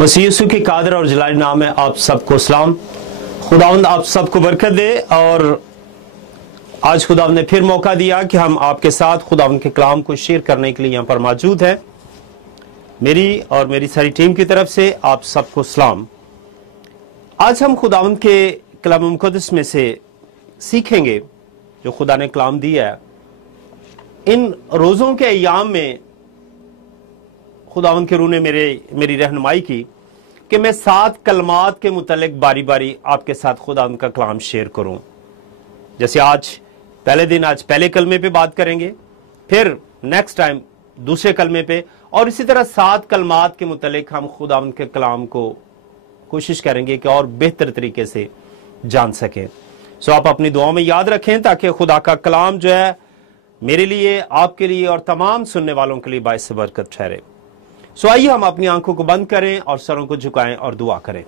मसीह यीशु के कादर और जलाली नाम में आप सबको सलाम। खुदावंद आप सबको बरकत दे। और आज खुदावंद ने फिर मौका दिया कि हम आपके साथ खुदावंद के कलाम को शेयर करने के लिए यहाँ पर मौजूद हैं। मेरी और मेरी सारी टीम की तरफ से आप सबको सलाम। आज हम खुदावंद के कलाम मुक़द्दस में से सीखेंगे जो खुदा ने कलाम दिया है। इन रोज़ों के अय्याम में खुदावंद के रूह ने मेरी रहनुमाई की कि मैं 7 कलमात के मुतल्लिक बारी बारी आपके साथ खुदावंद का कलाम शेयर करूं। जैसे आज पहले दिन आज पहले कलमे पे बात करेंगे, फिर नेक्स्ट टाइम दूसरे कलमे पे, और इसी तरह 7 कलमात के मुतल्लिक हम खुदावंद के कलाम को कोशिश करेंगे कि और बेहतर तरीके से जान सकें। सो आप अपनी दुआओं में याद रखें ताकि खुदा का कलाम जो है मेरे लिए, आपके लिए और तमाम सुनने वालों के लिए बाइस बरकत ठहरे। सो आइए हम अपनी आंखों को बंद करें और सरों को झुकाएं और दुआ करें।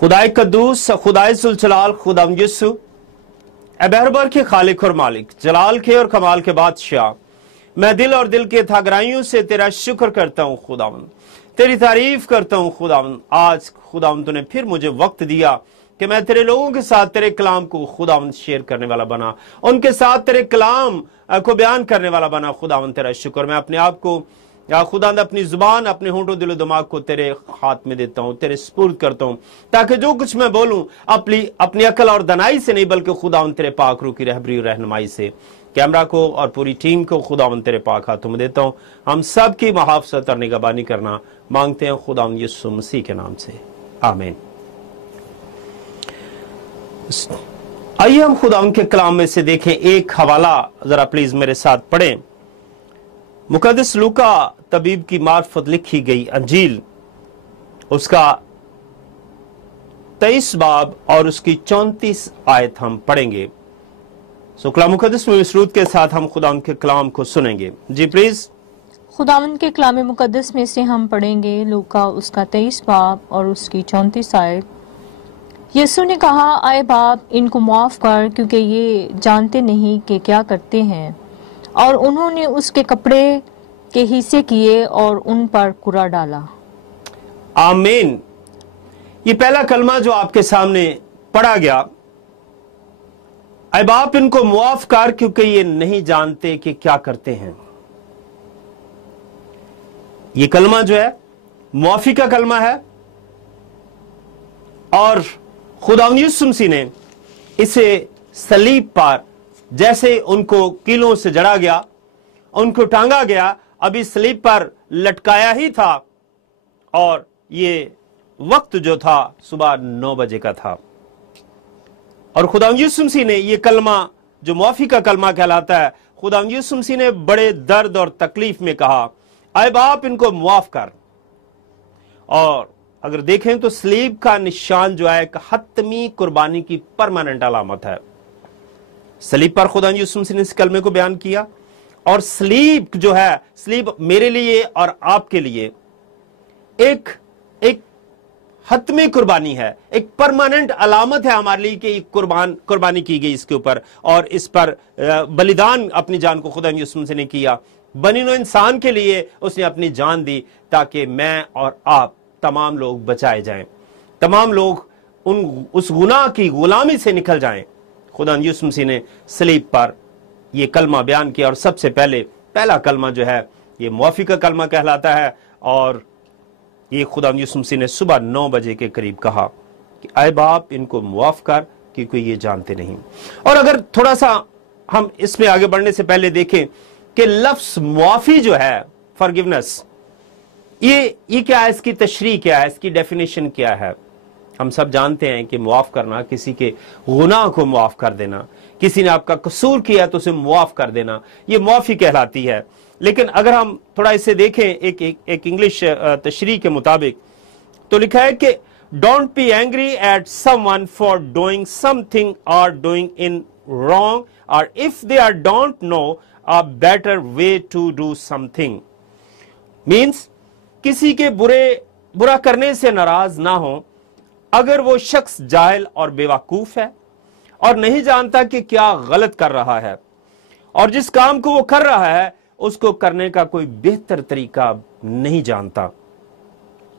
खुदाए कद्दूस, खुदाए जुलजलाल, खुदावंद यीशु, अबहरबर के खालिक और मालिक, जलाल के और कमाल के बादशाह, मैं दिल और दिल के गहराइयों से तेरा शुक्र करता हूं खुदावंद, तेरी तारीफ करता हूं खुदावंद। आज खुदावंद तूने फिर मुझे वक्त दिया कि मैं तेरे लोगों के साथ तेरे कलाम को खुदावंद शेयर करने वाला बना, उनके साथ तेरे कलाम को बयान करने वाला बना। खुदावंद तेरा शुक्र। मैं अपने आप को खुदावंद अपनी जुबान, अपने होंठों, दिलो दिमाग को तेरे हाथ में देता हूं, तेरे सुपुर्द करता हूं, ताकि जो कुछ मैं बोलूं अपनी अकल और दनाई से नहीं बल्कि खुदावंद तेरे पाक रूह की रहबरी और रहनुमाई से। कैमरा को और पूरी टीम को खुदावंद तेरे पाक हाथों में देता हूं। हम सब की मुहाफ़ज़त और निगहबानी करना मांगते हैं खुदावंद यीशु मसीह के नाम से, आमीन। आइए हम खुदावंद के कलाम में से देखें एक हवाला, जरा प्लीज मेरे साथ पढ़ें। मुक़द्दस लूका तबीब की मार्फत लिखी गई अंजील, उसका 23 बाब और उसकी 34 आयत हम पढ़ेंगे। सो कलाम मुक़द्दस में मसरूत के साथ हम खुदावंद के कलाम को सुनेंगे। जी प्लीज। खुदावंद के कलाम मुक़द्दस में से हम पढ़ेंगे लूका उसका 23 बाब और उसकी 34 आयत। यीशु ने कहा, आए बाप, इनको माफ कर क्योंकि ये जानते नहीं कि क्या करते हैं। और उन्होंने उसके कपड़े के हिस्से किए और उन पर कुरा डाला। आमीन। ये पहला कलमा जो आपके सामने पढ़ा गया, आए बाप, इनको मुआफ कर क्योंकि ये नहीं जानते कि क्या करते हैं। ये कलमा जो है मुआफी का कलमा है और खुदावंद यीशु मसीह ने इसे सलीब पर जैसे उनको कीलों से जड़ा गया, उनको टांगा गया, अभी सलीब पर लटकाया ही था और ये वक्त जो था सुबह 9 बजे का था। और खुदावंद यीशु मसीह ने ये कलमा जो मुआफी का कलमा कहलाता है, खुदावंद यीशु मसीह ने बड़े दर्द और तकलीफ में कहा, आए बाप, इनको मुआफ कर। और अगर देखें तो सलीब का निशान जो है एक हतमी कुर्बानी की परमानेंट अलामत है। सलीब पर खुदावंद यीशु मसीह ने इस कलमे को बयान किया और सलीब जो है, सलीब मेरे लिए और आपके लिए एक हतमी कुर्बानी है, एक परमानेंट अलामत है हमारे लिए कि कुर्बानी की गई इसके ऊपर, और इस पर बलिदान अपनी जान को खुदावंद यीशु मसीह ने किया। बनी नौ इंसान के लिए उसने अपनी जान दी ताकि मैं और आप तमाम लोग बचाए जाएं, तमाम लोग उस गुनाह की गुलामी से निकल जाएं। खुदावंद यीशु मसीह ने सलीब पर यह कलमा बयान किया और सबसे पहला कलमा जो है ये मुआफी का कलमा कहलाता है। और ये खुदावंद यीशु मसीह ने सुबह 9 बजे के करीब कहा कि आए बाप, इनको मुआफ कर क्योंकि ये जानते नहीं। और अगर थोड़ा सा हम इसमें आगे बढ़ने से पहले देखें कि लफ्ज मुआफी जो है, फॉरगिवनेस, ये क्या है, इसकी तशरीह क्या है, इसकी डेफिनेशन क्या है। हम सब जानते हैं कि मुआफ करना, किसी के गुनाह को मुआफ कर देना, किसी ने आपका कसूर किया तो उसे मुआफ कर देना, ये मुआफी कहलाती है। लेकिन अगर हम थोड़ा इसे देखें एक इंग्लिश तशरीह के मुताबिक, तो लिखा है कि don't be angry at someone for doing something और डूइंग इन रॉन्ग, और if they are don't know a better way to do something. Means किसी के बुरा करने से नाराज ना हो अगर वो शख्स जाहिल और बेवकूफ है और नहीं जानता कि क्या गलत कर रहा है, और जिस काम को वो कर रहा है उसको करने का कोई बेहतर तरीका नहीं जानता।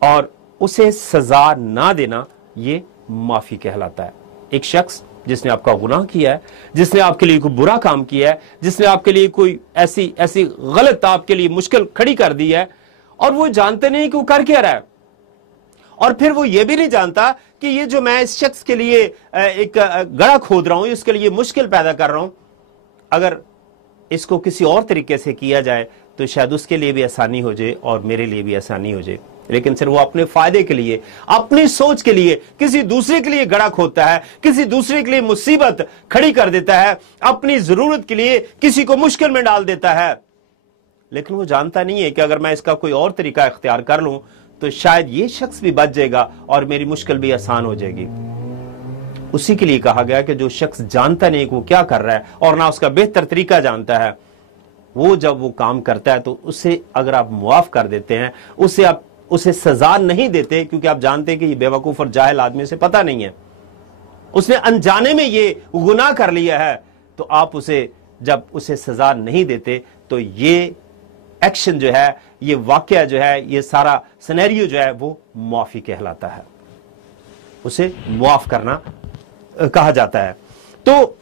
और उसे सजा ना देना, ये माफी कहलाता है। एक शख्स जिसने आपका गुनाह किया है, जिसने आपके लिए कोई बुरा काम किया है, जिसने आपके लिए कोई ऐसी गलत आपके लिए मुश्किल खड़ी कर दी है, और वो जानते नहीं कि वो कर क्या रहा है, और फिर वो ये भी नहीं जानता कि ये जो मैं इस शख्स के लिए एक गड़ा खोद रहा हूं, इसके लिए मुश्किल पैदा कर रहा हूं, अगर इसको किसी और तरीके से किया जाए तो शायद उसके लिए भी आसानी हो जाए और मेरे लिए भी आसानी हो जाए। लेकिन सिर्फ वो अपने फायदे के लिए, अपनी सोच के लिए किसी दूसरे के लिए गड़ा खोदता है, किसी दूसरे के लिए मुसीबत खड़ी कर देता है, अपनी जरूरत के लिए किसी को मुश्किल में डाल देता है। लेकिन वो जानता नहीं है कि अगर मैं इसका कोई और तरीका इख्तियार कर लूं तो शायद ये शख्स भी बच जाएगा और मेरी मुश्किल भी आसान हो जाएगी। उसी के लिए कहा गया कि जो शख्स जानता नहीं कि वो क्या कर रहा है और ना उसका बेहतर तरीका जानता है, वो जब वो काम करता है तो उसे अगर आप मुआफ कर देते हैं, उसे सजा नहीं देते, क्योंकि आप जानते हैं कि ये बेवकूफ और जाहिल आदमी से पता नहीं है, उसने अनजाने में ये गुनाह कर लिया है, तो आप जब उसे सजा नहीं देते तो ये एक्शन जो है, ये वाकया जो है, ये सारा सिनेरियो जो है वो मुआफी कहलाता है, उसे मुआफ करना कहा जाता है। तो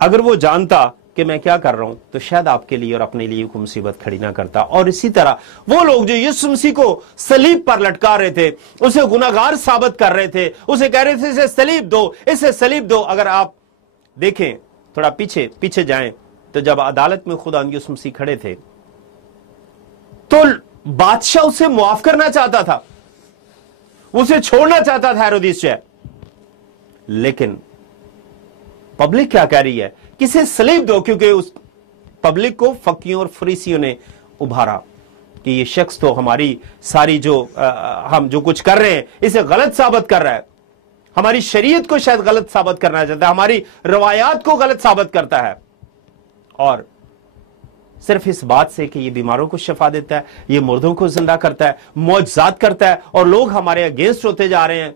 अगर वो जानता कि मैं क्या कर रहा हूं तो शायद आपके लिए और अपने लिए कोई मुसीबत खड़ी ना करता। और इसी तरह वो लोग जो यीशु मसीह को सलीब पर लटका रहे थे, उसे गुनाहगार साबित कर रहे थे, उसे कह रहे थे इसे सलीब दो, इसे सलीब दो। अगर आप देखें, थोड़ा पीछे जाएं, तो जब अदालत में खुदा यीशु मसीह खड़े थे तो बादशाह उसे मुआफ करना चाहता था, उसे छोड़ना चाहता था हेरोदेस जो है, लेकिन पब्लिक क्या कह रही है कि इसे सलीब दो, क्योंकि उस पब्लिक को फकीयों और फरीसियों ने उभारा कि ये शख्स तो हमारी सारी हम जो कुछ कर रहे हैं इसे गलत साबित कर रहा है, हमारी शरीयत को शायद गलत साबित करना चाहता है, हमारी रवायात को गलत साबित करता है। और सिर्फ इस बात से कि ये बीमारों को शिफा देता है, ये मुर्दों को जिंदा करता है, मौजज़ात करता है, और लोग हमारे अगेंस्ट होते जा रहे हैं।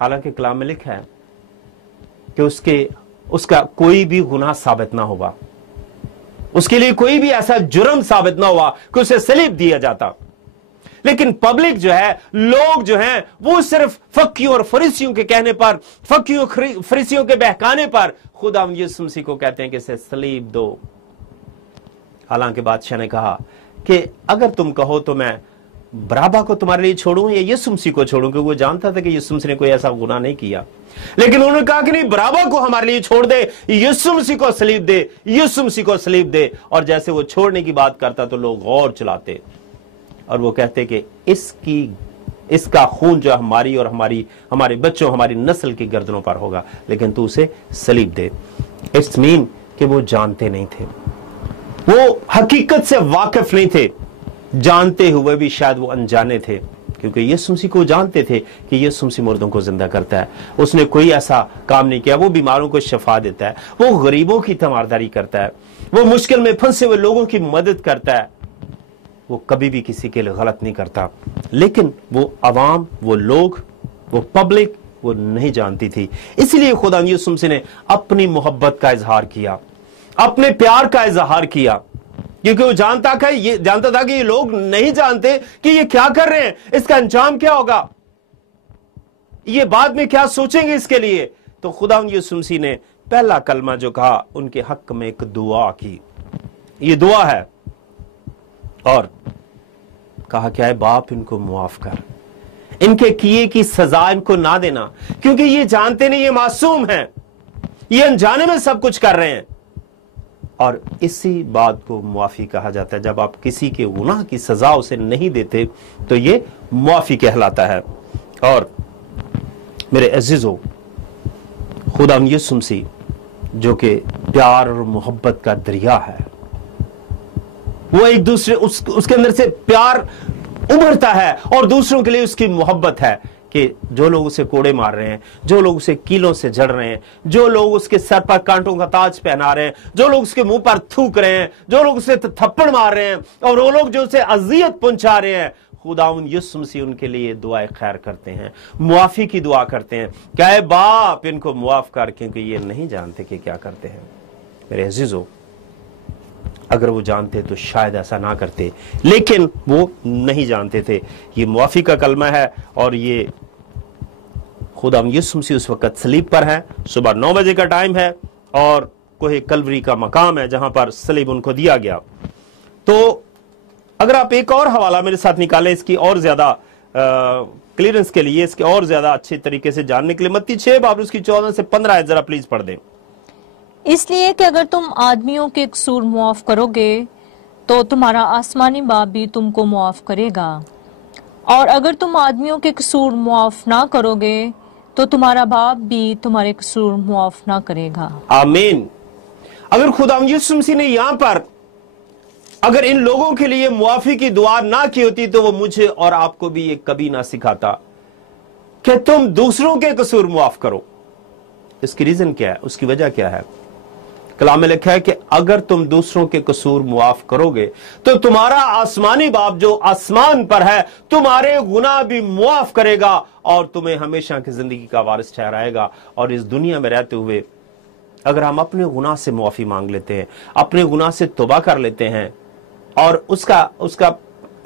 हालांकि कलाम में लिखा है कि उसका कोई भी गुनाह साबित ना होगा, उसके लिए कोई भी ऐसा जुर्म साबित ना हुआ कि उसे सलीब दिया जाता। लेकिन पब्लिक जो है, लोग जो हैं, वो सिर्फ फकीयों और फरीसियों के कहने पर, फकीयों फरीसियों के बहकाने पर खुदा यीशु मसीह को कहते हैं कि इसे सलीब दो। हालांकि बादशाह ने कहा कि अगर तुम कहो तो मैं बराबा को तुम्हारे लिए छोड़ूं या यीशु मसीह को छोड़ूं, क्योंकि वो जानता था कि यीशु मसीह ने कोई ऐसा गुनाह नहीं किया। लेकिन उन्होंने कहा कि नहीं, बराबा को हमारे लिए छोड़ दे, यीशु मसीह को सलीब दे, यीशु मसीह को सलीब दे। और जैसे वो छोड़ने की बात करता तो लोग और चलाते और वो कहते कि इसका खून जो हमारी और हमारे बच्चों, हमारी नस्ल की गर्दनों पर होगा, लेकिन तू उसे सलीब दे। इट्स मीन कि वो जानते नहीं थे, वो हकीकत से वाकिफ नहीं थे, जानते हुए भी शायद वो अनजाने थे, क्योंकि यीशु मसीह को जानते थे कि यीशु मसीह मुर्दों को जिंदा करता है, उसने कोई ऐसा काम नहीं किया, वो बीमारों को शिफा देता है, वो गरीबों की तीमारदारी करता है, वो मुश्किल में फंसे हुए लोगों की मदद करता है, वो कभी भी किसी के लिए गलत नहीं करता। लेकिन वो अवाम, वो लोग, वो पब्लिक वो नहीं जानती थी। इसलिए खुदा यीशु मसीह ने अपनी मोहब्बत का इजहार किया, अपने प्यार का इजहार किया, क्योंकि वो जानता था कि ये लोग नहीं जानते कि ये क्या कर रहे हैं, इसका अंजाम क्या होगा, ये बाद में क्या सोचेंगे इसके लिए। तो खुदा यीशु मसीह ने पहला कलमा जो कहा, उनके हक में एक दुआ की, ये दुआ है, और कहा क्या है, बाप इनको मुआफ कर, इनके किए की सजा इनको ना देना, क्योंकि ये जानते नहीं, ये मासूम हैं, ये अनजाने में सब कुछ कर रहे हैं। और इसी बात को मुआफी कहा जाता है। जब आप किसी के गुनाह की सजा उसे नहीं देते तो ये मुआफी कहलाता है। और मेरे अजीजों, खुदा यीशु मसीह जो कि प्यार और मोहब्बत का दरिया है, वो एक दूसरे उसके अंदर से प्यार उभरता है और दूसरों के लिए उसकी मोहब्बत है कि जो लोग उसे कोड़े मार रहे हैं, जो लोग उसे कीलों से जड़ रहे हैं, जो लोग उसके सर पर कांटों का ताज पहना रहे हैं, जो लोग उसके मुंह पर थूक रहे हैं, जो लोग उसे थप्पड़ मार रहे हैं, और वो लोग जो उसे अजियत पहुंचा रहे हैं, खुदावंद यीशु मसीह उनके लिए दुआए खैर करते हैं, मुआफी की दुआ करते हैं। क्या है, बाप इनको मुआफ कर, क्योंकि ये नहीं जानते कि क्या करते हैं। मेरे अजीजों, अगर वो जानते तो शायद ऐसा ना करते, लेकिन वो नहीं जानते थे। ये मुआफी का कलमा है और ये खुदावंद यीशु मसीह उस वक्त सलीब पर है। सुबह 9 बजे का टाइम है और कोहे कलवरी का मकाम है जहां पर सलीब उनको दिया गया। तो अगर आप एक और हवाला मेरे साथ निकालें इसकी और ज्यादा क्लियरेंस के लिए, इसके और ज्यादा अच्छे तरीके से जानने के लिए, मत्ती 6 बाब उसकी 14 से 15 आयत जरा प्लीज पढ़ दें। इसलिए कि अगर तुम आदमियों के कसूर मुआफ करोगे तो तुम्हारा आसमानी बाप भी तुमको मुआफ करेगा, और अगर तुम आदमियों के कसूर मुआफ ना करोगे तो तुम्हारा बाप भी तुम्हारे कसूर मुआफ ना करेगा। आमीन। अगर खुदावंद यीशु मसीह ने यहां पर अगर इन लोगों के लिए मुआफी की दुआ ना की होती तो वो मुझे और आपको भी ये कभी ना सिखाता कि तुम दूसरों के कसूर मुआफ करो। इसकी रीजन क्या है, उसकी वजह क्या है? कलाम में लिखा है कि अगर तुम दूसरों के कसूर मुआफ करोगे तो तुम्हारा आसमानी बाप जो आसमान पर है तुम्हारे गुनाह भी मुआफ करेगा और तुम्हें हमेशा की जिंदगी का वारिस ठहराएगा। और इस दुनिया में रहते हुए अगर हम अपने गुनाह से मुआफी मांग लेते हैं, अपने गुनाह से तौबा कर लेते हैं, और उसका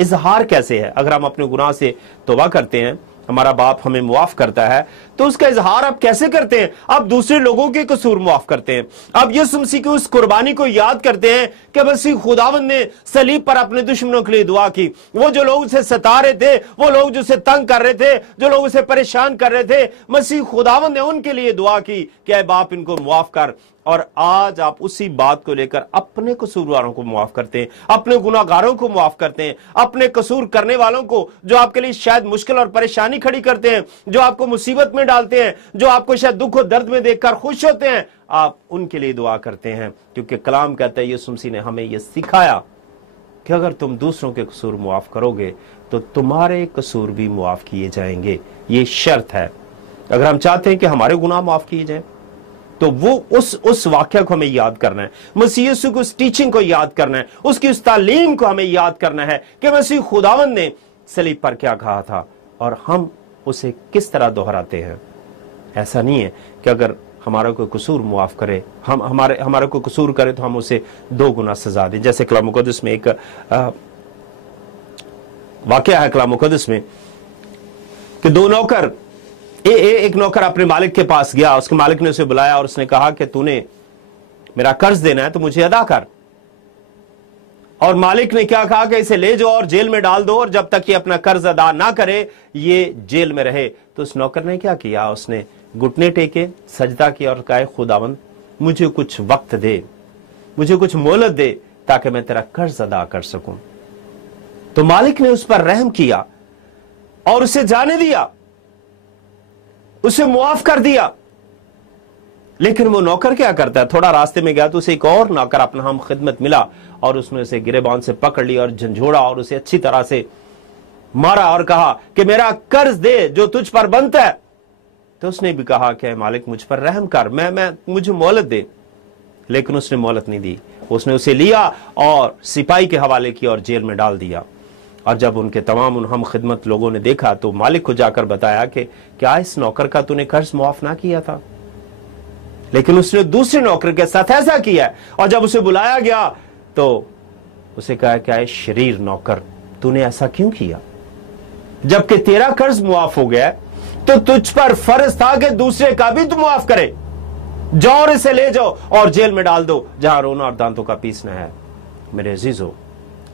इजहार कैसे है? अगर हम अपने गुनाह से तौबा करते हैं, हमारा बाप हमें मुआफ करता है, तो उसका इजहार आप कैसे करते हैं? आप दूसरे लोगों के कसूर मुआफ करते हैं। आप यीशु मसीह की उस कुर्बानी को याद करते हैं कि मसीह खुदावंद ने सलीब पर अपने दुश्मनों के लिए दुआ की। वो जो लोग उसे सता रहे थे, वो लोग जो उसे तंग कर रहे थे, जो लोग उसे परेशान कर रहे थे, मसीह खुदावंद ने उनके लिए दुआ की कि ऐ बाप इनको मुआफ कर। और आज आप उसी बात को लेकर अपने कसूरवारों को मुआफ करते हैं, अपने गुनाहगारों को मुआफ करते हैं, अपने कसूर करने वालों को जो आपके लिए शायद मुश्किल और परेशानी खड़ी करते हैं, जो आपको मुसीबत में डालते हैं, जो आपको शायद दुख और दर्द में देखकर खुश होते हैं, आप उनके लिए दुआ करते हैं। क्योंकि कलाम कहता है, यीशु मसीह ने हमें यह सिखाया कि अगर तुम दूसरों के कसूर मुआफ करोगे तो तुम्हारे कसूर भी मुआफ किए जाएंगे। ये शर्त है। अगर हम चाहते हैं कि हमारे गुनाह माफ किए जाएं तो वो उस वाक्य को हमें याद करना है, मसीह यीशु की उस टीचिंग को याद करना है, उसकी उस तालीम को हमें याद करना है कि मसीह खुदावंद ने सलीब पर क्या कहा था और हम उसे किस तरह दोहराते हैं। ऐसा नहीं है कि अगर हमारा कोई कसूर मुआफ करे, हमारा कोई कसूर करे तो हम उसे 2 गुना सजा दें। जैसे कलाम मुक़द्दस में एक वाकया है कलाम मुक़द्दस में कि 2 नौकर, एक नौकर अपने मालिक के पास गया, उसके मालिक ने उसे बुलाया और उसने कहा कि तूने मेरा कर्ज देना है तो मुझे अदा कर। और मालिक ने क्या कहा कि इसे ले जाओ और जेल में डाल दो और जब तक ये अपना कर्ज अदा ना करे ये जेल में रहे। तो उस नौकर ने क्या किया, उसने घुटने टेके, सजदा किया और कहा, खुदावंद मुझे कुछ वक्त दे, मुझे कुछ मोहलत दे ताकि मैं तेरा कर्ज अदा कर सकूं। तो मालिक ने उस पर रहम किया और उसे जाने दिया, उसे मुआफ कर दिया। लेकिन वो नौकर क्या करता है, थोड़ा रास्ते में गया तो उसे एक और नौकर अपना हम खिदमत मिला और उसने उसे गिरेबान से पकड़ लिया और झंझोड़ा और उसे अच्छी तरह से मारा और कहा कि मेरा कर्ज दे जो तुझ पर बनता है। तो उसने भी कहा कि मालिक मुझ पर रहम कर, मुझे मोहलत दे। लेकिन उसने मोहलत नहीं दी, उसने उसे लिया और सिपाही के हवाले किया और जेल में डाल दिया। और जब उनके तमाम हम खिदमत लोगों ने देखा तो मालिक को जाकर बताया कि क्या इस नौकर का तूने कर्ज मुआफ ना किया था? लेकिन उसने दूसरे नौकर के साथ ऐसा किया। और जब उसे बुलाया गया तो उसे कहा, क्या है शरीर नौकर, तूने ऐसा क्यों किया? जबकि तेरा कर्ज मुआफ हो गया तो तुझ पर फर्ज था कि दूसरे का भी तू मुआफ करे। जाओ और इसे ले जाओ और जेल में डाल दो जहां रोना और दांतों का पीसना है। मेरे अजीजों,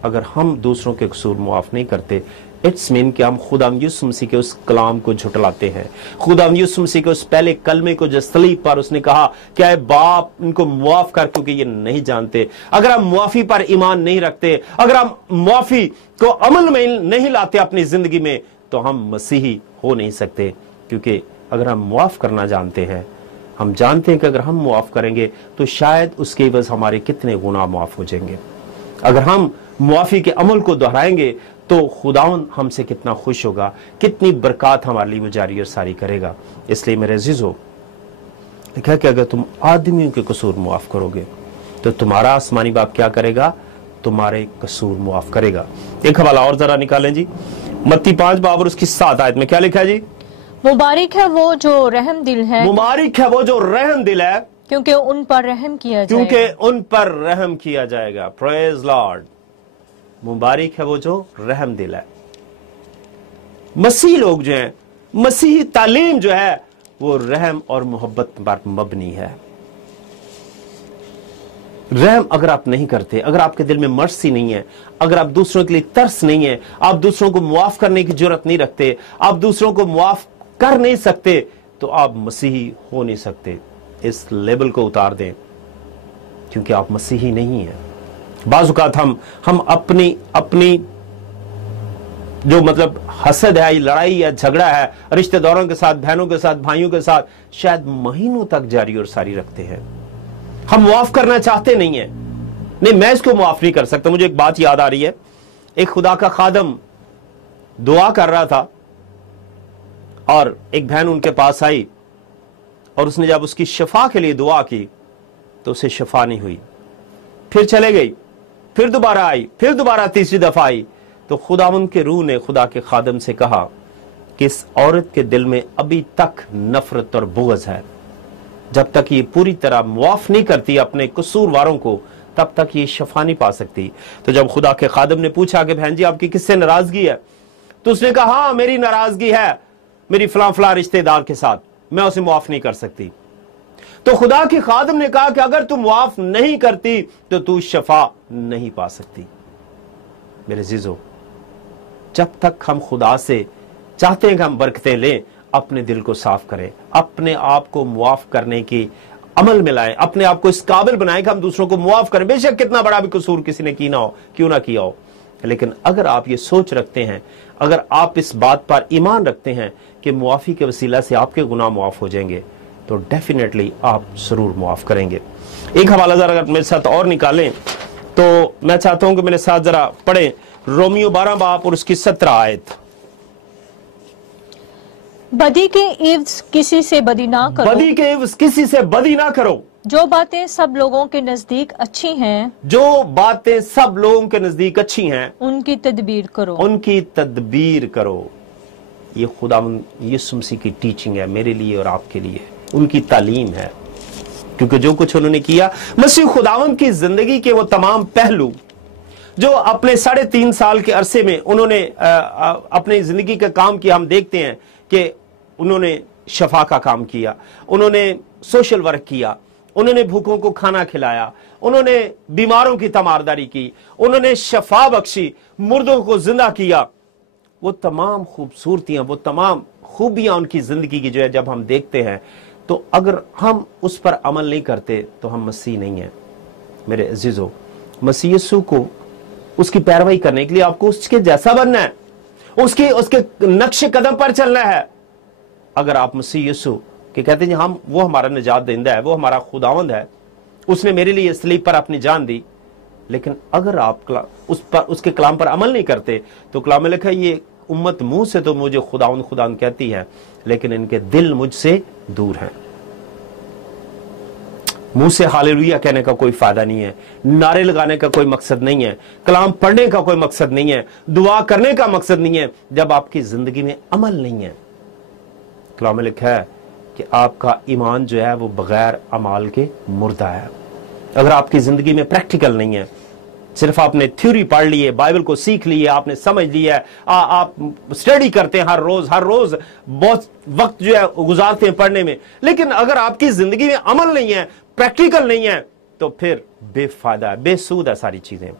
अगर हम दूसरों के कसूर मुआफ नहीं करते, इट्स मीन कि हम खुदावंद यीशु मसीह के उस कलाम को झुटलाते हैं। खुदावंद यीशु मसीह के उस पहले कलमे को जो सलीब पर उसने कहा क्या है, बाप इनको मुआफ कर क्योंकि ये नहीं जानते। अगर हम मुआफी पर ईमान नहीं रखते, अगर हम मुआफी को अमल में नहीं लाते अपनी जिंदगी में, तो हम मसीही हो नहीं सकते। क्योंकि अगर हम मुआफ करना जानते हैं, हम जानते हैं कि अगर हम मुआफ करेंगे तो शायद उसके एवज हमारे कितने गुनाह मुआफ हो जाएंगे। अगर हम मुआफी के अमल को दोहराएंगे तो खुदावंद हमसे कितना खुश होगा, कितनी बरकत हमारे लिए वो जारी और सारी करेगा। इसलिए मेरे अजीजों, लिखा कि अगर तुम आदमियों के कसूर मुआफ करोगे तो तुम्हारा आसमानी बाप क्या करेगा, तुम्हारे कसूर मुआफ करेगा। एक हवाला और जरा निकालें जी, मत्ती 5 बाब और उसकी 7 आयत में क्या लिखा है जी? मुबारक है वो जो रहम दिल है, मुबारक है वो जो रहम दिल है, क्योंकि उन पर रहम किया जाएगा। क्योंकि उन पर रहम किया जाएगा। Praise Lord. मुबारक है वो जो रहम दिल है। मसीह लोग जो हैं, मसीही तालीम जो है वो रहम और मोहब्बत पर मबनी है। रहम अगर आप नहीं करते, अगर आपके दिल में मर्सी नहीं है, अगर आप दूसरों के लिए तरस नहीं है, आप दूसरों को मुआफ करने की जरूरत नहीं रखते, आप दूसरों को मुआफ कर नहीं सकते, तो आप मसीही हो नहीं सकते। इस लेबल को उतार दें, क्योंकि आप मसीही नहीं हैं। बाज़ औक़ात हम अपनी जो मतलब हसद है, लड़ाई है, झगड़ा है रिश्तेदारों के साथ, बहनों के साथ, भाइयों के साथ, शायद महीनों तक जारी और सारी रखते हैं। हम मुआफ करना चाहते नहीं है। नहीं, मैं इसको मुआफ नहीं कर सकता। मुझे एक बात याद आ रही है, एक खुदा का खादम दुआ कर रहा था और एक बहन उनके पास आई और उसने जब उसकी शफा के लिए दुआ की तो उसे शफा नहीं हुई। फिर चले गई, फिर दोबारा आई, फिर दोबारा तीसरी दफा आई, तो खुदावंद के रूह ने खुदा के खादम से कहा कि इस औरत के दिल में अभी तक नफरत और बुग़्ज़ है। जब तक ये पूरी तरह मुआफ नहीं करती अपने कसूरवारों को, तब तक ये शफा नहीं पा सकती। तो जब खुदा के खादम ने पूछा कि बहन जी आपकी किससे नाराजगी है, तो उसने कहा हाँ मेरी नाराजगी है मेरी फलां फलां रिश्तेदार के साथ, मैं उसे मुआफ नहीं कर सकती। तो खुदा के खादम ने कहा कि अगर तू मुआफ नहीं करती तो तू शफा नहीं पा सकती। मेरे जीजो, जब तक हम खुदा से चाहते हैं कि हम बरकतें लें, अपने दिल को साफ करें, अपने आप को मुआफ करने की अमल में लाएं, अपने आप को इस काबिल बनाएं कि हम दूसरों को मुआफ करें। बेशक कितना बड़ा भी कसूर किसी ने क्यों ना किया हो, लेकिन अगर आप ये सोच रखते हैं, अगर आप इस बात पर ईमान रखते हैं कि मुआफी के वसीला से आपके गुनाह मुआफ हो जाएंगे, तो डेफिनेटली आप जरूर मुआफ करेंगे। एक हवाला जरा अगर मेरे साथ और निकालें तो मैं चाहता हूं कि मेरे साथ जरा पढ़ें रोमियो 12 बाब और उसकी 17 आयत। बदी के इव्ज किसी से बदी ना करो, बदी के इव्ज किसी से बदी ना करो। जो बातें सब लोगों के नजदीक अच्छी हैं, जो बातें सब लोगों के नजदीक अच्छी हैं, उनकी तदबीर करो, उनकी तदबीर करो। ये खुदावंद यीशु मसीह की टीचिंग है मेरे लिए और आपके लिए, उनकी तालीम है। क्योंकि जो कुछ उन्होंने किया, मसीह खुदावंद की जिंदगी के वो तमाम पहलू जो अपने 3.5 साल के अरसे में उन्होंने अपनी जिंदगी का काम किया, हम देखते हैं कि उन्होंने शफा का काम किया, उन्होंने सोशल वर्क किया, उन्होंने भूखों को खाना खिलाया, उन्होंने बीमारों की तमारदारी की, उन्होंने शफा बख्शी, मुर्दों को जिंदा किया। वो तमाम खूबसूरतियां, वो तमाम खूबियां उनकी जिंदगी की जो है जब हम देखते हैं, तो अगर हम उस पर अमल नहीं करते तो हम मसीह नहीं हैं। मेरे अजीजों, मसीह यीशु को उसकी पैरवाई करने के लिए आपको उसके जैसा बनना है, उसके नक्शे कदम पर चलना है। अगर आप मसीह यीशु के कहते हैं हम, वो हमारा निजात देंदा है, वो हमारा खुदावंद है, उसने मेरे लिए सलीब पर अपनी जान दी, लेकिन अगर आप उसके कलाम पर अमल नहीं करते तो कलाम में लिखा है ये उम्मत मुंह से तो मुझे खुदावंद खुदावंद कहती है, लेकिन इनके दिल मुझसे दूर हैं। मुंह से हालेलुया कहने का कोई फायदा नहीं है, नारे लगाने का कोई मकसद नहीं है, कलाम पढ़ने का कोई मकसद नहीं है, दुआ करने का मकसद नहीं है, जब आपकी जिंदगी में अमल नहीं है। कलाम में लिखा है कि आपका ईमान जो है वो बगैर अमाल के मुर्दा है। अगर आपकी जिंदगी में प्रैक्टिकल नहीं है, सिर्फ आपने थ्योरी पढ़ ली है, बाइबल को सीख ली है, आपने समझ लिया है, आप स्टडी करते हैं हर रोज बहुत वक्त जो है गुजारते हैं पढ़ने में, लेकिन अगर आपकी जिंदगी में अमल नहीं है, प्रैक्टिकल नहीं है, तो फिर बेफायदा है, बेसूद है सारी चीजें।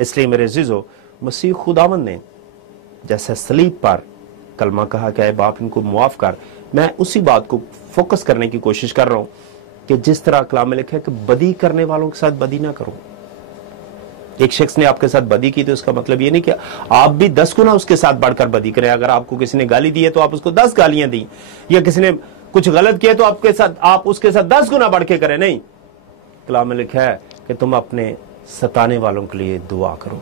इसलिए मेरे अजीजों, मसीह खुदावंद ने जैसे सलीब पर कलमा कहा कि ऐ बाप इनको मुआफ कर, मैं उसी बात को फोकस करने की कोशिश कर रहा हूं कि जिस तरह कलाम में लिखा है कि बदी करने वालों के साथ बदी ना करो। एक शख्स ने आपके साथ बदी की तो इसका मतलब ये नहीं कि आप भी 10 गुना उसके साथ बढ़कर बदी करें। अगर आपको किसी ने गाली दी है तो आप उसको 10 गालियां दी, या किसी ने कुछ गलत किया तो आप उसके साथ 10 गुना बढ़ के करें। नहीं, कलाम में लिखा है कि तुम अपने सताने वालों के लिए दुआ करो,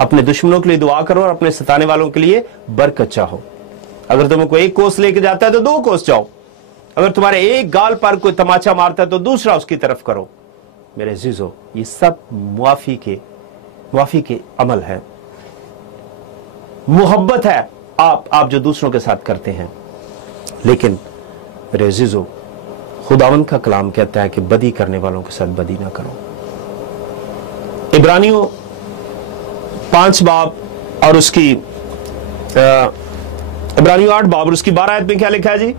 अपने दुश्मनों के लिए दुआ करो और अपने सताने वालों के लिए बरकत चाहो। अगर तुम्हें कोई एक कोस लेके जाता है तो 2 कोस जाओ, अगर तुम्हारे एक गाल पर कोई तमाचा मारता है तो दूसरा उसकी तरफ करो। मेरे अजीजों, ये सब मुआफी के अमल है, मोहब्बत है आप जो दूसरों के साथ करते हैं। लेकिन मेरे अजीजों, खुदावन का कलाम कहता है कि बदी करने वालों के साथ बदी ना करो। इब्रानियों 5 बाब और उसकी इब्रानियों 8 बाब और उसकी 12 आयत में क्या लिखा है जी?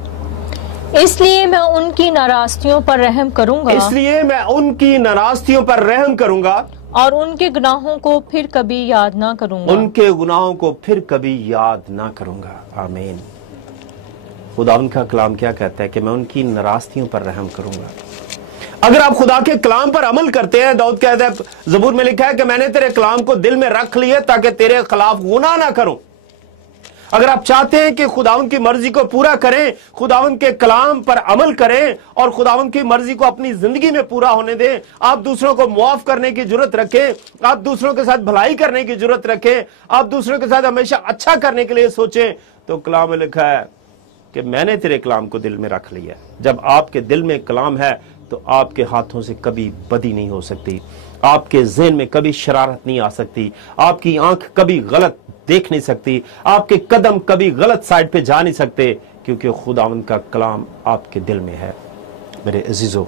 इसलिए मैं उनकी नाराजगियों पर रहम करूंगा, इसलिए मैं उनकी नाराजगियों पर रहम करूंगा और उनके गुनाहों को फिर कभी याद ना करूंगा। उनके गुनाहों को फिर कभी याद ना करूंगा। आमीन। खुदावन का कलाम क्या कहता है कि मैं उनकी नाराजगियों पर रहम करूंगा। अगर आप खुदा के कलाम पर अमल करते हैं, दाऊद कहता है, ज़बूर में लिखा है कि मैंने तेरे कलाम को दिल में रख लिया ताकि तेरे खिलाफ गुनाह ना करूं। अगर आप चाहते हैं कि खुदावन की मर्जी को पूरा करें, खुदावन के कलाम पर अमल करें और खुदावन की मर्जी को अपनी जिंदगी में पूरा होने दें, आप दूसरों को मुआफ करने की जरूरत रखें, आप दूसरों के साथ भलाई करने की जरूरत रखें, आप दूसरों के साथ हमेशा अच्छा करने के लिए सोचें, तो कलाम में लिखा है कि मैंने तेरे कलाम को दिल में रख लिया। जब आपके दिल में कलाम है तो आपके हाथों से कभी बदी नहीं हो सकती, आपके ज़हन में कभी शरारत नहीं आ सकती, आपकी आंख कभी गलत देख नहीं सकती, आपके कदम कभी गलत साइड पे जा नहीं सकते, क्योंकि खुदावंद का कलाम आपके दिल में है। मेरे अजीजों,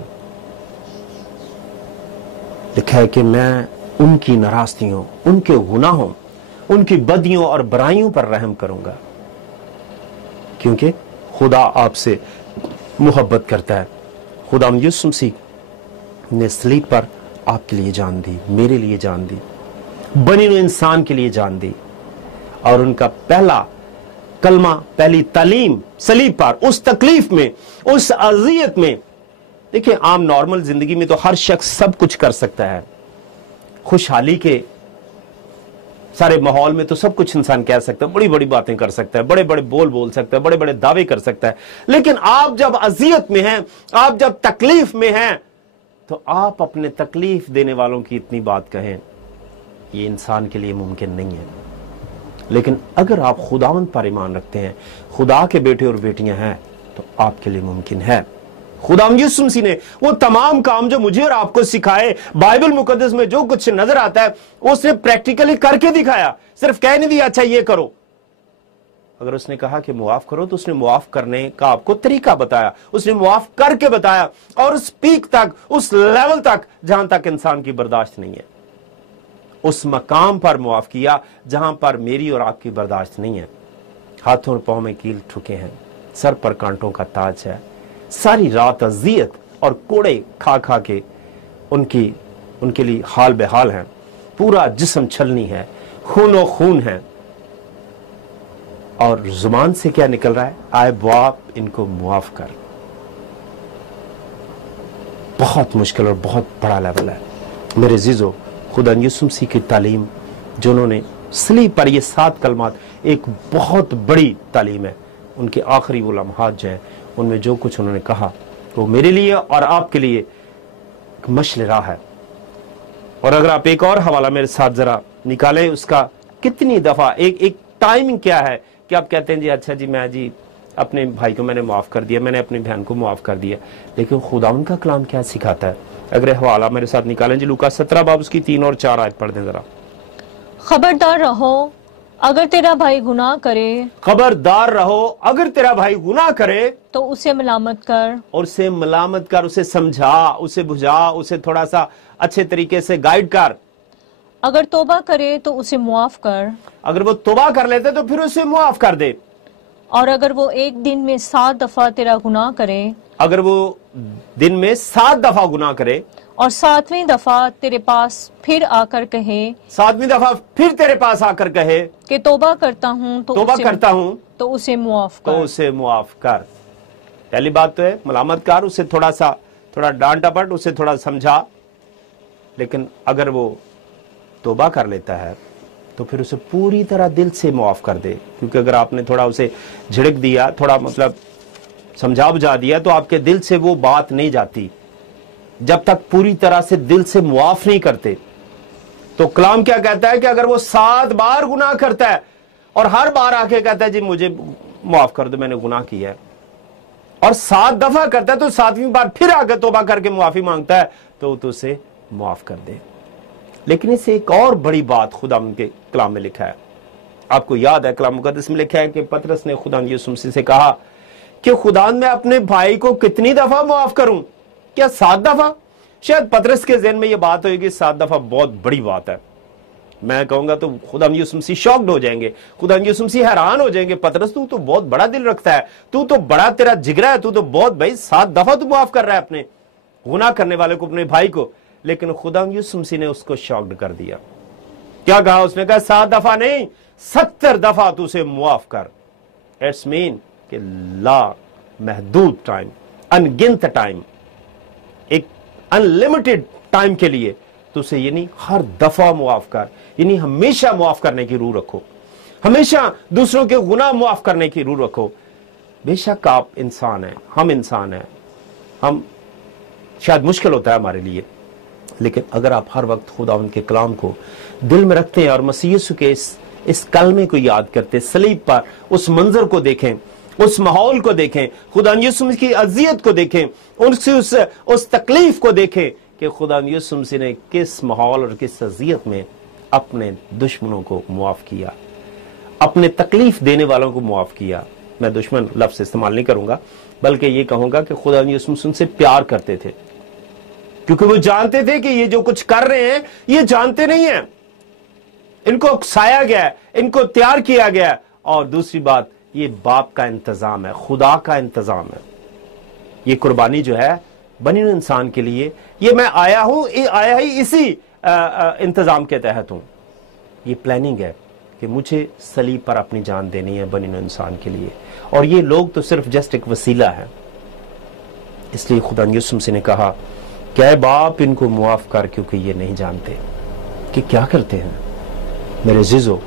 लिखा है कि मैं उनकी नाराजगियों, उनके गुनाहों, उनकी बदियों और बुराइयों पर रहम करूंगा, क्योंकि खुदा आपसे मोहब्बत करता है। खुदा यीशु मसीह ने सलीब पर आपके लिए जान दी, मेरे लिए जान दी, बनी हुए इंसान के लिए जान दी, और उनका पहला कलमा, पहली तालीम सलीब पर, उस तकलीफ में, उस अज़ियत में। देखिए, आम नॉर्मल जिंदगी में तो हर शख्स सब कुछ कर सकता है, खुशहाली के सारे माहौल में तो सब कुछ इंसान कह सकता है, बड़ी बड़ी बातें कर सकता है, बड़े बड़े बोल सकता है, बड़े बड़े दावे कर सकता है। लेकिन आप जब अज़ियत में हैं, आप जब तकलीफ में हैं, तो आप अपने तकलीफ देने वालों की इतनी बात कहें, ये इंसान के लिए मुमकिन नहीं है। लेकिन अगर आप खुदावंद पर ईमान रखते हैं, खुदा के बेटे और बेटियां हैं, तो आपके लिए मुमकिन है। खुदावंद यीशु मसीह ने वो तमाम काम जो मुझे और आपको सिखाए, बाइबल मुकद्दस में जो कुछ नजर आता है, उसने प्रैक्टिकली करके दिखाया। सिर्फ कह नहीं दिया अच्छा ये करो। अगर उसने कहा कि मुआफ करो, तो उसने मुआफ करने का आपको तरीका बताया, उसने मुआफ करके बताया, और उस पीक तक, उस लेवल तक जहां तक इंसान की बर्दाश्त नहीं है, उस मकाम पर मुआफ किया जहां पर मेरी और आपकी बर्दाश्त नहीं है। हाथों और पांव में कील ठुके हैं, सर पर कांटों का ताज है, सारी रात अज़ियत और कोड़े खा खा के उनके लिए हाल बेहाल हैं, पूरा जिस्म छलनी है, खूनो खून है, और जुबान से क्या निकल रहा है? आए बाप, इनको मुआफ कर। बहुत मुश्किल और बहुत बड़ा लेवल है। मेरे अज़ीज़ों, खुदा यीशु मसीह की तालीम जो उन्होंने सलीब पर, ये 7 कलमात एक बहुत बड़ी तालीम है। उनके आखिरी वो लम्हात जो है, उनमें जो कुछ उन्होंने कहा, वो मेरे लिए और आपके लिए एक मशल राह है। और अगर आप एक और हवाला मेरे साथ जरा निकालें, उसका कितनी दफा एक टाइमिंग क्या है कि आप कहते हैं जी अच्छा जी, मैं जी अपने भाई को मैंने माफ कर दिया, मैंने अपनी बहन को माफ कर दिया, लेकिन खुदा उनका कलाम क्या सिखाता है? अगर हवाला मेरे साथ निकालें जी, लूका 17 बाब उसकी 3 और 4 आयत पढ़ दें जरा। खबरदार रहो, अगर तेरा भाई गुनाह करे, खबरदार रहो, अगर तेरा भाई गुनाह करे तो उसे मलामत कर, और उसे मलामत कर, उसे समझा, उसे बुझा, उसे थोड़ा सा अच्छे तरीके से गाइड कर। अगर तौबा करे तो उसे मुआफ कर, अगर वो तौबा कर लेते तो फिर उसे मुआफ कर दे। और अगर वो एक दिन में 7 दफा तेरा गुनाह करे, अगर वो दिन में 7 दफा गुनाह करे और 7वीं दफा तेरे पास फिर आकर कहे, 7वीं दफा फिर तेरे पास आकर कहे कि तौबा करता हूँ, तौबा करता हूँ, तो उसे मुआफ तो कर। उसे मुआफ कर। पहली बात तो है मलामत कर, उसे थोड़ा डांट डपट, उसे थोड़ा समझा। लेकिन अगर वो तौबा कर लेता है तो फिर उसे पूरी तरह दिल से मुआफ कर दे, क्योंकि अगर आपने थोड़ा उसे झिड़क दिया, थोड़ा मतलब समझा बुझा दिया, तो आपके दिल से वो बात नहीं जाती जब तक पूरी तरह से दिल से मुआफ नहीं करते। तो कलाम क्या कहता है कि अगर वो 7 बार गुनाह करता है और हर बार आके कहता है जी मुझे मुआफ कर दो, मैंने गुनाह किया है, और 7 दफा करता है, तो 7वीं बार फिर आकर तौबा करके मुआफी मांगता है, तो उसे मुआफ कर दे। लेकिन इसे एक और बड़ी बात खुदा के कलाम में लिखा है। आपको याद है कलाम मुकद्दस में लिखा है कि पतरस ने खुदा यीशु मसीह से कहा کہ खुदा मैं अपने भाई को कितनी दफा माफ करूं? क्या 7 दफा? शायद पतरस के ज़हन में ये बात होगी 7 दफा बहुत बड़ी बात है। मैं कहूंगा तो खुदा यीशु मसीह शॉक्ड हो जाएंगे, खुदा यीशु मसीह हैरान हो जाएंगे, पतरस तू तो बहुत बड़ा दिल रखता है, तू तो बड़ा तेरा जिगरा है, तू तो बहुत भाई 7 दफा तू माफ कर रहा है अपने गुनाह करने वाले को, अपने भाई को। लेकिन खुदा यीशु मसीह ने उसको शॉक्ड कर दिया। क्या कहा उसने? कहा 7 दफा नहीं 70 दफा तू उसे माफ कर। इट्स मीन कि ला महदूद टाइम, अनगिनत टाइम, एक अनलिमिटेड टाइम के लिए तो उसे यानी हर दफा मुआफ कर, यानी हमेशा मुआफ करने की रूह रखो, हमेशा दूसरों के गुनाह मुआफ करने की रूह रखो। बेशक आप इंसान हैं, हम इंसान हैं, हम शायद मुश्किल होता है हमारे लिए, लेकिन अगर आप हर वक्त खुदा उनके कलाम को दिल में रखते हैं और मसीह यीशु के इस कलमे को याद करते, सलीब पर उस मंजर को देखें, उस माहौल को देखें, खुदा यीशु की अजियत को देखें, उस तकलीफ को देखें कि खुदा यीशु मसीह ने किस माहौल और किस अजियत में अपने दुश्मनों को मुआफ किया, अपने तकलीफ देने वालों को मुआफ किया। मैं दुश्मन लफ्ज़ इस्तेमाल नहीं करूंगा, बल्कि ये कहूंगा कि खुदा यीशु मसीह उनसे प्यार करते थे, क्योंकि वो जानते थे कि ये जो कुछ कर रहे हैं ये जानते नहीं है, इनको उकसाया गया है, इनको तैयार किया गया है। और दूसरी बात, ये बाप का इंतजाम है, खुदा का इंतजाम है। ये कुर्बानी जो है बनी हुई इंसान के लिए, ये मैं आया ही इसी इंतजाम के तहत हूं। ये प्लानिंग है कि मुझे सलीब पर अपनी जान देनी है बनी हुई इंसान के लिए, और ये लोग तो सिर्फ जस्ट एक वसीला है। इसलिए खुदा यीशु मसीह ने कहा कि ऐ बाप इनको मुआफ कर, क्योंकि ये नहीं जानते कि क्या करते हैं। मेरे अज़ीज़ों,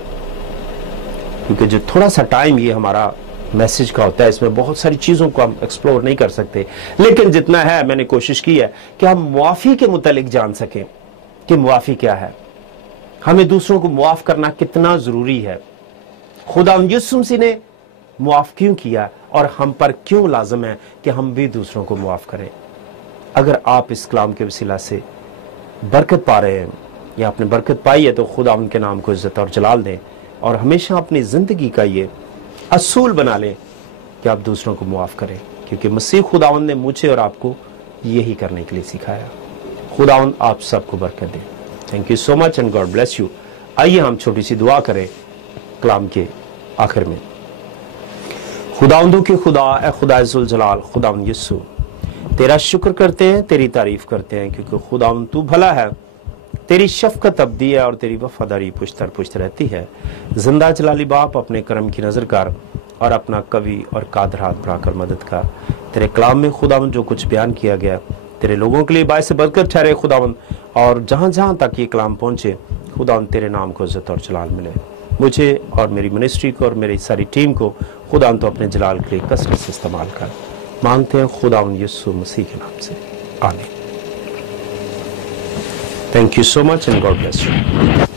क्योंकि जो थोड़ा सा टाइम ये हमारा मैसेज का होता है, इसमें बहुत सारी चीज़ों को हम एक्सप्लोर नहीं कर सकते, लेकिन जितना है मैंने कोशिश की है कि हम मुआफ़ी के मुतालिक जान सकें कि मुआफ़ी क्या है, हमें दूसरों को मुआफ़ करना कितना ज़रूरी है, खुदा यीशु मसीह ने मुआफ़ क्यों किया और हम पर क्यों लाजम है कि हम भी दूसरों को मुआफ़ करें। अगर आप इस कलाम के वसीला से बरकत पा रहे हैं या आपने बरकत पाई है, तो खुदा उनके नाम को इज्जत और जलाल दें, और हमेशा अपनी ज़िंदगी का ये असूल बना लें कि आप दूसरों को मुआफ़ करें, क्योंकि मसीह खुदावंद ने मुझे और आपको यही करने के लिए सिखाया। खुदावंद आप सबको बरकत दे। Thank you so much and God bless you. आइए हम छोटी सी दुआ करें कलाम के आखिर में। खुदावंदों के खुदा, ए खुदा जुल जलाल, खुदावंद यीशु, तेरा शुक्र करते हैं, तेरी तारीफ करते हैं, क्योंकि खुदावंद तू भला है, तेरी शफकत अब्दी है और तेरी वफादारी पुश्तर पुश्त रहती है। जिंदा जलाली बाप, अपने करम की नजर कर और अपना कवि और कादर हाथ बढ़ाकर मदद कर। तेरे कलाम में खुदावंद जो कुछ बयान किया गया तेरे लोगों के लिए बायस बरकत ठहरे खुदावंद, और जहां जहां तक ये कलाम पहुंचे खुदावंद तेरे नाम को इज्जत और जलाल मिले। मुझे और मेरी मिनिस्ट्री को और मेरी सारी टीम को खुदावंद तो अपने जलाल के लिए कसरत से इस्तेमाल कर। मांगते हैं खुदावंद यीशु मसीह के नाम से, आमीन। Thank you so much and God bless you.